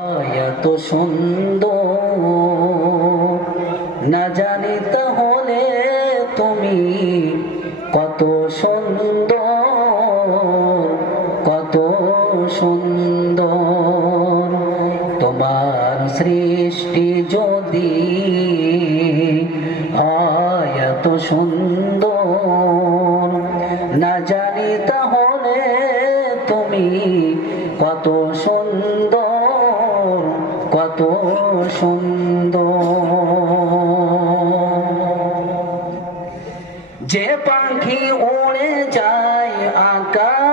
এত সুন্দর না জানি তাহলে তুমি কত সুন্দর, কত সুন্দর। তোমার সৃষ্টি যদি এত সুন্দর না জানি তাহলে তুমি কত সুন্দর, কত সুন্দর। যে পাখি উড়ে যায় আকাশ